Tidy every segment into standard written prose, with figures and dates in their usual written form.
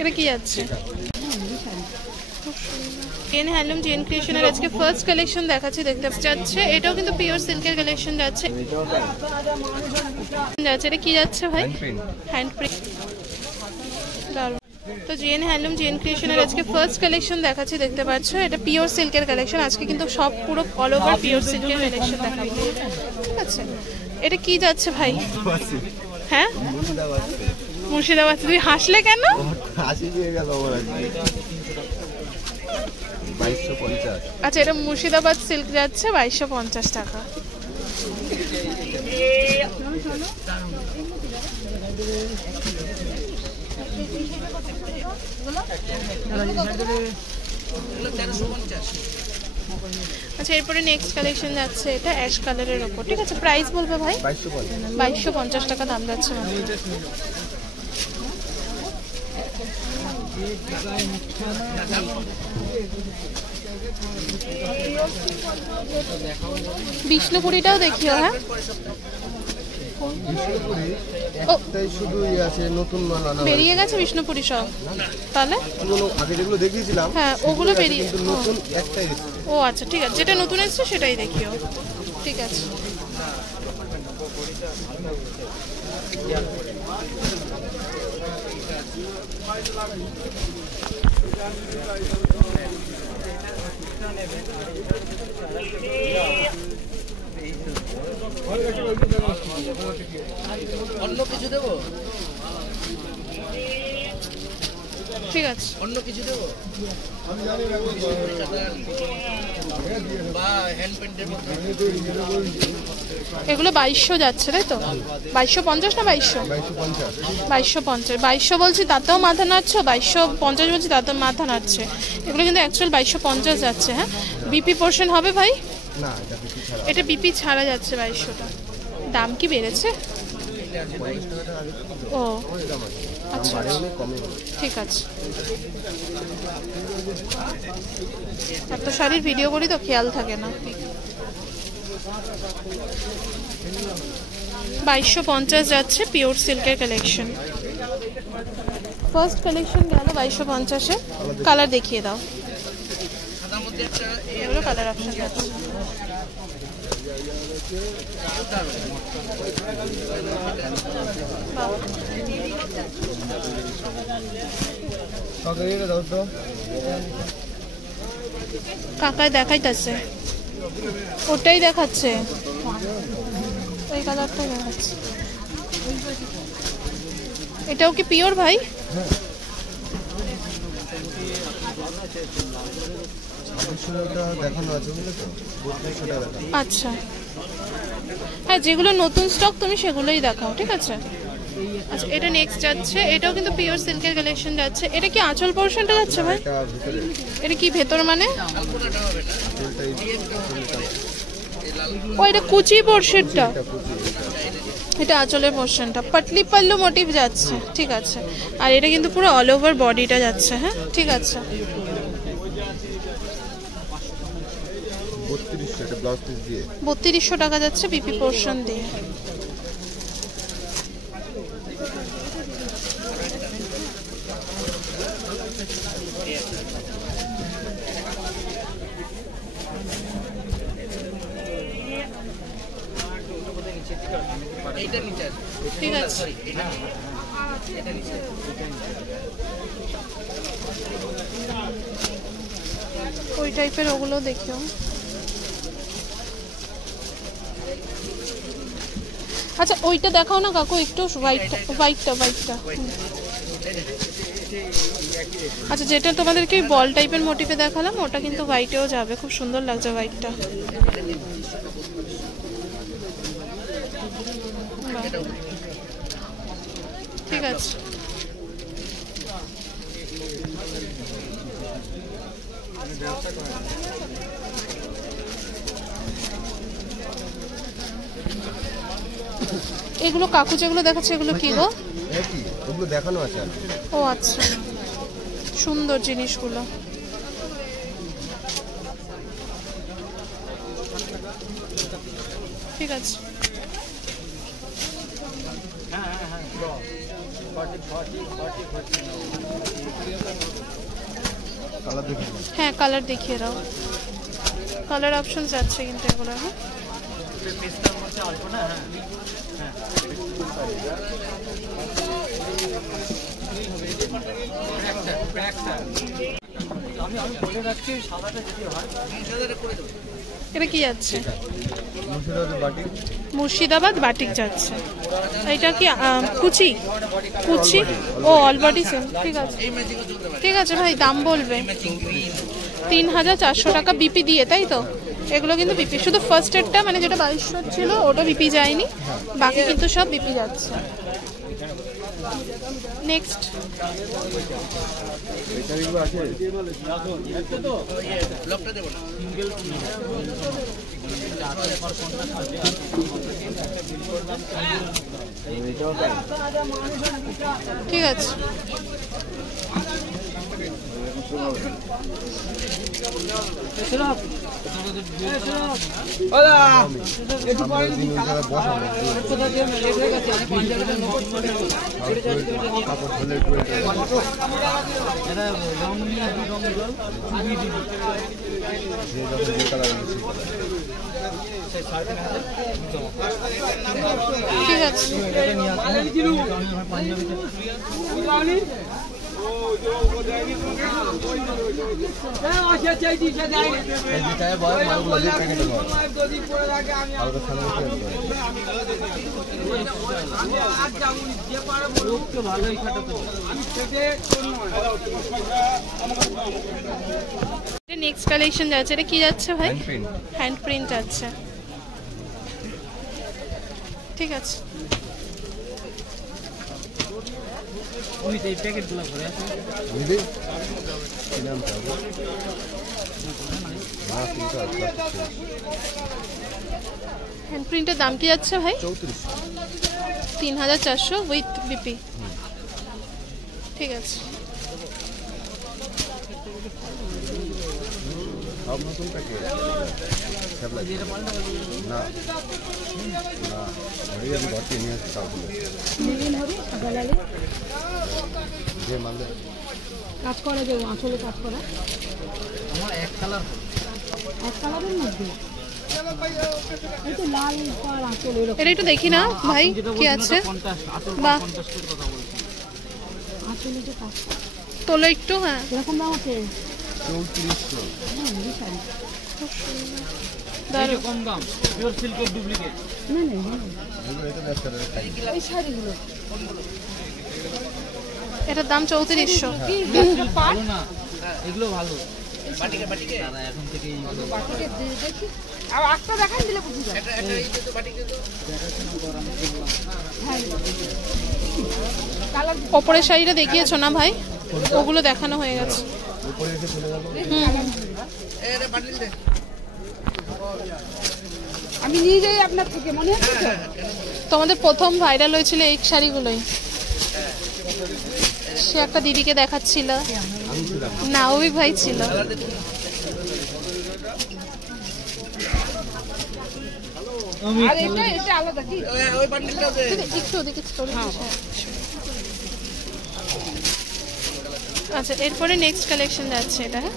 এটা কি আছে? জেন হ্যান্ডলুম জেন ক্রিয়েশনের আজকে ফার্স্ট কালেকশন দেখাচ্ছি, দেখতে যাচ্ছে। এটাও কিন্তু পিওর সিল্কের কালেকশন যাচ্ছে। এটা কি যাচ্ছে ভাই? Hand print. তো জেন হ্যান্ডলুম জেন ক্রিয়েশনের আজকে ফার্স্ট কালেকশন দেখাচ্ছি, দেখতে পাচ্ছ। এটা পিওর সিল্কের কালেকশন। আজকে কিন্তু সব পুরো অল ওভার পিওর সিল্কের কালেকশন দেখাবো, ঠিক আছে? এটা কি যাচ্ছে ভাই? হ্যাঁ, মুর্শিদাবাদ। তুই হাসলে কেন? আচ্ছা, এটা মুর্শিদাবাদ সিল্ক যাচ্ছে 2250 টাকা। আচ্ছা, এরপরে নেক্সট কালেকশন যাচ্ছে, এটা অ্যাশ কালারের ওপর, ঠিক আছে? প্রাইস বলবে ভাই? 2250 টাকা দাম যাচ্ছে। বিষ্ণুপুরিটাও দেখিও। হ্যাঁ, বেরিয়ে গেছে বিষ্ণুপুরি সব। তাহলে হ্যাঁ, ওগুলো বেরিয়ে। ও আচ্ছা, ঠিক আছে, যেটা নতুন এসছে সেটাই দেখিও, ঠিক আছে? অন্য কিছু দেবো? ঠিক আছে, অন্য কিছু দেবো বা হ্যান্ড পেন্টের মধ্যে? এগুলো 2200 যাচ্ছে, তাই তো? 2250 না 2200? 2250। 2200 বলছি তাতেও মাথা নাড়ছো, 2250 বলছি তাতেও মাথা নাড়ছে। এগুলো কিন্তু অ্যাকচুয়াল 2250 যাচ্ছে। হ্যাঁ, বিপি পোর্শন হবে ভাই? না, এটা বিপি ছাড়া যাচ্ছে 2200টা। দাম কি বেড়েছে? ও আচ্ছা, ঠিক আছে। এত শাড়ির ভিডিও করি তো খেয়াল থাকে না। 2250 যাচ্ছে পিওর সিল্কের কালেকশন। ফার্স্ট কালেকশন গেল 2250-এ। কালার দেখিয়ে দাও। এগুলো কালার অপশন যাচ্ছে। কাকায় দেখাইতেছে, ওটাই দেখাচ্ছে, ওই কালারটাই দেখাচ্ছে। এটাও কি পিওর ভাই? আচ্ছা, হ্যাঁ, যেগুলো নতুন স্টক তুমি সেগুলোই দেখাও, ঠিক আছে? আচ্ছা, এটা নেক্সট যাচ্ছে। এটাও কিন্তু পিওর সিল্কের কালেকশন যাচ্ছে। এটা কি আঁচল পোর্শনটা যাচ্ছে ভাই? এটা কি ভেতর মানে? ও, এটা কুচি পোর্শনটা, এটা আঁচলের পোর্শনটা। পাটলি পাল্লু মোটিভ যাচ্ছে, ঠিক আছে? আর এটা কিন্তু পুরো অল ওভার বডিটা যাচ্ছে। হ্যাঁ, ঠিক আছে। 3200 টাকা যাচ্ছে বিপি পোর্শন দিয়ে। ঠিক আছে, ওই টাইপের ওগুলো দেখিও। আচ্ছা, ওইটা দেখাও না কাকু একটু, হোয়াইটটা। আচ্ছা, যেটা তোমাদেরকে বল টাইপের মোটিভে দেখালাম ওটা কিন্তু হোয়াইটেও যাবে, খুব সুন্দর লাগছে হোয়াইটটা। ঠিক আছে, এগুলো কাকু যেগুলো দেখাচ্ছে এগুলো কি গো? ওগুলো দেখানো আছে। ও আচ্ছা, সুন্দর জিনিসগুলো। ঠিক আছে। কালার দেখুন। হ্যাঁ কালার দেখিয়ে দাও, কালার অপশন যাচ্ছে কিন্তু এগুলো। হ্যাঁ এটা কি যাচ্ছে? মুর্শিদাবাদ বাটিক যাচ্ছে। এটা কি কুচি? কুচি ও অল বডি সেম। ঠিক আছে ঠিক আছে ভাই, দাম বলবে। 3400 টাকা বিপি দিয়ে, তাই তো? এগুলো কিন্তু বিপি, শুধু ফার্স্ট এডটা মানে যেটা 2200 ছিল ওটা বিপি যায়নি, বাকি কিন্তু সব বিপি যাচ্ছে। নেক্সট ঠিক আছে। ঠিক আছে নেক্সট কালেকশন যাচ্ছে। এটা কি যাচ্ছে ভাই? হ্যান্ড প্রিন্ট যাচ্ছে। ঠিক আছে হ্যান্ড প্রিন্টের দাম কি যাচ্ছে ভাই? 3400 উইথ বিপি। ঠিক আছে নতুন প্যাকেট না না ভর্তি নিয়ে আসছে যে মাল কাজ করা, যে আঁচলে কাজ করা আমার এক কালারের মধ্যে এই তো লাল আর আঁচল এরকম। এটা একটু দেখি না ভাই কি আছে। বাহ আঁচলে যে কাজ তোলো একটু। হ্যাঁ এরকম দাম আছে 3400। কম দাম, পিওর সিল্কের ডুপ্লিকেট। না না এই শাড়িগুলো এটার দাম 3400। ভালো না, এগুলো ভালো। বাটিকে দাদা এখন থেকে বাটিকে দেখি আর একটা দেখান দিলে বুঝি যায়। এটা এই তো বাটিকে তো হ্যাঁ কালার ওপরের শাড়িটা দেখিয়েছো না ভাই? ওগুলো দেখানো হয়ে গেছে। উপরে এসে চলে গেল। এরে বান্ডিল দে। আমি নিয়ে যাই আপনার থেকে, মনে আছে তো? তোমাদের প্রথম ভাইরাল হয়েছিল এই শাড়িগুলোই। সে একটা দিদিকে দেখাচ্ছিল, না অভিক ভাই ছিল। আর এটা আলাদা কি? ওই বান্ডিলটা দে। একটু ওদিকে চলে যাস। আচ্ছা এরপরে নেক্সট কালেকশন যাচ্ছে। এটা হ্যাঁ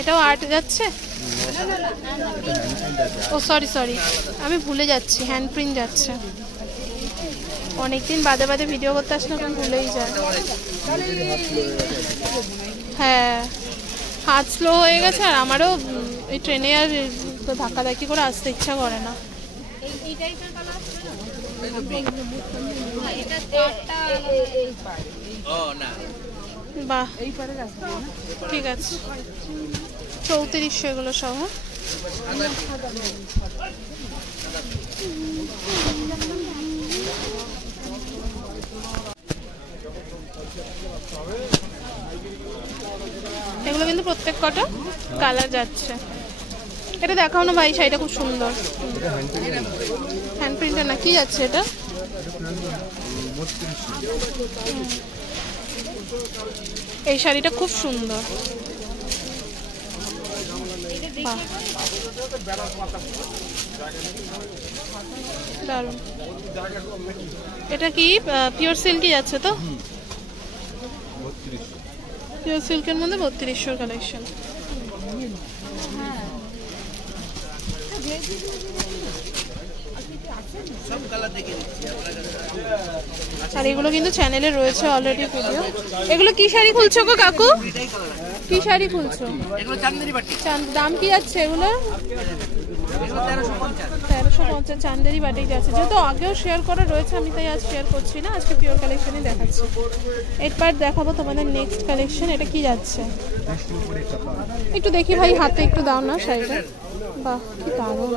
এটাও আর্ট যাচ্ছে। ও সরি সরি আমি ভুলে যাচ্ছি, হ্যান্ড প্রিন্ট যাচ্ছে। অনেকদিন বাদে বাদে ভিডিও করতে আসলে এখন ভুলেই যায়। হ্যাঁ হাত স্লো হয়ে গেছে, আর আমারও এই ট্রেনে আর ধাক্কাধাক্কি করে আসতে ইচ্ছা করে না। ও না বাহ এই পারে রাস্তা না? ঠিক আছে 3400 এগুলো সব। হ্যাঁ এগুলো কিন্তু প্রত্যেক কটা কালার যাচ্ছে। এটা দেখাও না ভাই, শাড়িটা খুব সুন্দর। হ্যান্ড প্রিন্টার না কি যাচ্ছে এটা? এই শাড়িটা খুব সুন্দর। বাহ দারুণ। এটা কি পিওর সিল্কই যাচ্ছে তো? পিওর সিল্কের মধ্যে 3200 কালেকশন। আর এগুলো কিন্তু চ্যানেলে রয়েছে অলরেডি ভিডিও। এগুলো কি শাড়ি খুলছো গো কাকু? কি শাড়ি খুলছো? এগুলো চান্দেরি বাটি, দাম কি যাচ্ছে এগুলো? 1350 চান্দেরি বাটি যাচ্ছে। যেহেতু আগেও শেয়ার করা রয়েছে আমি তাই আজ শেয়ার করছি না, আজকে পিওর কালেকশনই দেখাচ্ছি। এরপর দেখাবো তোমাদের নেক্সট কালেকশন। এটা কি যাচ্ছে একটু দেখি ভাই, হাতে একটু দাও না শাড়িটা। বাহ কি দারুণ।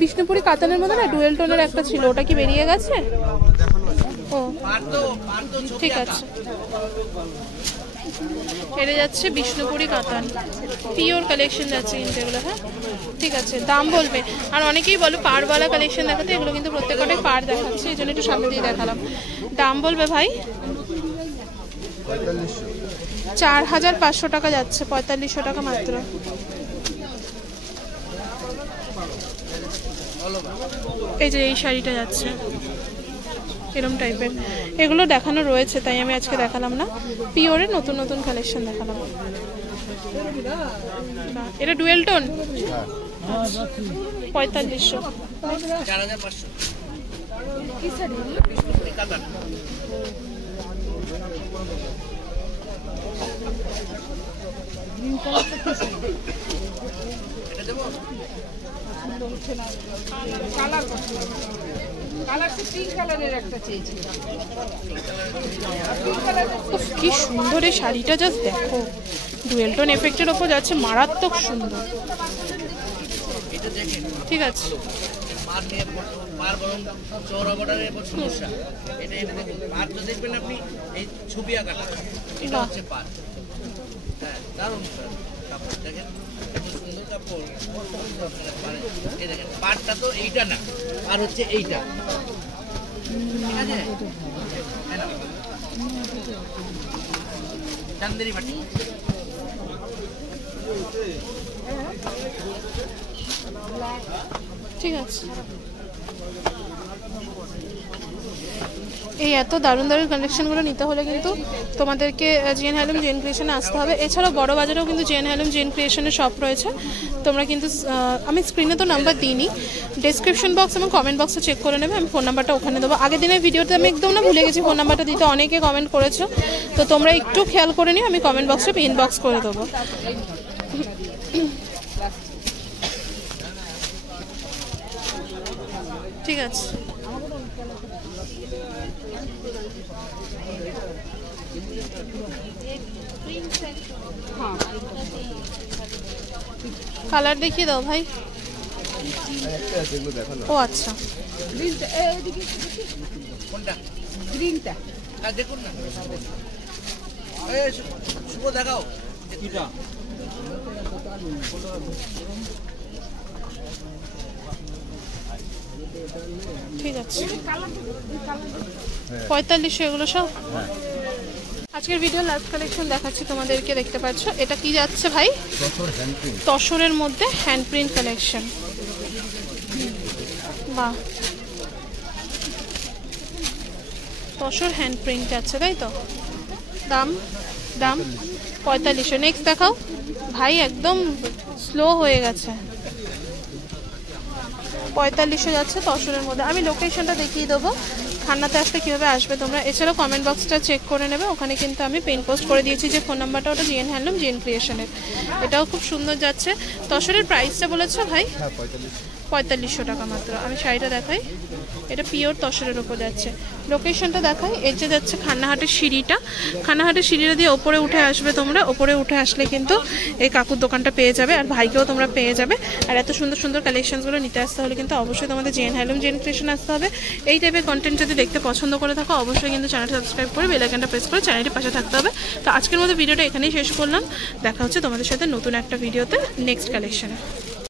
বিষ্ণুপুরি কাতানের মধ্যে না ডুয়েল টোনের একটা ছিল, ওটা কি বেরিয়ে গেছে? ও ঠিক আছে। এটা যাচ্ছে বিষ্ণুপুরি কাতান, পিওর কালেকশন যাচ্ছে কিন্তু এগুলো। হ্যাঁ ঠিক আছে, দাম বলবে। আর অনেকেই বলো পাড়ওয়ালা কালেকশন দেখাতে, এগুলো কিন্তু প্রত্যেকটাই পাড় দেখাচ্ছে, এই জন্য একটু সামনে দিয়ে দেখালাম। দাম বলবে ভাই? 4500 টাকা যাচ্ছে, 4500 টাকা মাত্র। এই যে এই শাড়িটা যাচ্ছে এরকম টাইপের, এগুলো দেখানো রয়েছে তাই আমি আজকে দেখালাম না, পিওরের নতুন নতুন কালেকশন দেখালাম। এটা ডুয়েল টোন 4500। 4500 কি সুন্দর এই শাড়িটা, জাস্ট দেখো ডুয়েল টোন এফেক্টের ওপর যাচ্ছে, মারাত্মক সুন্দর। ঠিক আছে, দেখবেন আপনি এই ছবি আঁকাটা, এটা হচ্ছে পার। হ্যাঁ দারুণ কাপড়, দেখেন সুন্দর কাপড়। এই দেখেন পাটটা তো এইটা না, আর হচ্ছে এইটা, ঠিক আছে? চান্দেরি বাটি। ঠিক আছে। এই এত দারুণ দারুণ কালেকশনগুলো নিতে হলে কিন্তু তোমাদেরকে জেন হ্যান্ডলুম জেন ক্রিয়েশনে আসতে হবে। এছাড়াও বড় বাজারেও কিন্তু জেন হ্যান্ডলুম জেন ক্রিয়েশনের শপ রয়েছে। তোমরা কিন্তু আমি স্ক্রিনে তো নাম্বার দিইনি, ডেসক্রিপশন বক্স এবং কমেন্ট বক্সে চেক করে নেবে, আমি ফোন নাম্বারটা ওখানে দেবো। আগের দিনের ভিডিওতে আমি একদম না ভুলে গেছি ফোন নাম্বারটা দিতে, অনেকে কমেন্ট করেছো, তো তোমরা একটু খেয়াল করে নিও, আমি কমেন্ট বক্সে ইনবক্স করে দেবো। ঠিক আছে, কালার দেখিয়ে দাও ভাই। ও আচ্ছা, কোনটা? গ্রিনটা দেখুন না, শুভ দেখাও। ঠিক আছে, 4500 এগুলো সব। আজকের ভিডিও লাস্ট কালেকশন দেখাচ্ছি তোমাদেরকে, দেখতে পাচ্ছ এটা কি যাচ্ছে ভাই? তসরের মধ্যে হ্যান্ড প্রিন্ট কালেকশন। বাহ, তসর হ্যান্ড প্রিন্ট যাচ্ছে তাই তো? দাম 4500। নেক্সট দেখাও ভাই, একদম স্লো হয়ে গেছে। 4500 যাচ্ছে তসরের মধ্যে। আমি লোকেশনটা দেখিয়ে দেবো, খান্নাতে আসলে কীভাবে আসবে তোমরা। এছাড়াও কমেন্ট বক্সটা চেক করে নেবে, ওখানে কিন্তু আমি পিন পোস্ট করে দিয়েছি যে ফোন নাম্বারটা, ওটা জেন হ্যান্ডলুম জেন ক্রিয়েশনের। এটাও খুব সুন্দর যাচ্ছে। তসরের প্রাইসটা বলেছো ভাই? 4500 টাকা মাত্র। আমি শাড়িটা দেখাই, এটা পিওর তসরের ওপর যাচ্ছে। লোকেশনটা দেখাই, এই যে যাচ্ছে খান্নাহাটের সিঁড়িটা, খান্নাহাটের সিঁড়িটা দিয়ে ওপরে উঠে আসবে তোমরা। ওপরে উঠে আসলে কিন্তু এই কাকুর দোকানটা পেয়ে যাবে, আর ভাইকেও তোমরা পেয়ে যাবে। আর এত সুন্দর সুন্দর কালেকশনসগুলো নিতে আসতে হলে কিন্তু অবশ্যই তোমাদের জেন হ্যান্ডলুম জেন ক্রিয়েশন আসতে হবে। এই টাইপের কন্টেন্ট যদি দেখতে পছন্দ করে থাকো, অবশ্যই কিন্তু চ্যানেলটা সাবস্ক্রাইব করে বেল আইকনটা প্রেস করে চ্যানেলটির পাশে থাকতে হবে। তো আজকের মতো ভিডিওটা এখানেই শেষ করলাম, দেখা হচ্ছে তোমাদের সাথে নতুন একটা ভিডিওতে নেক্সট কালেকশনে।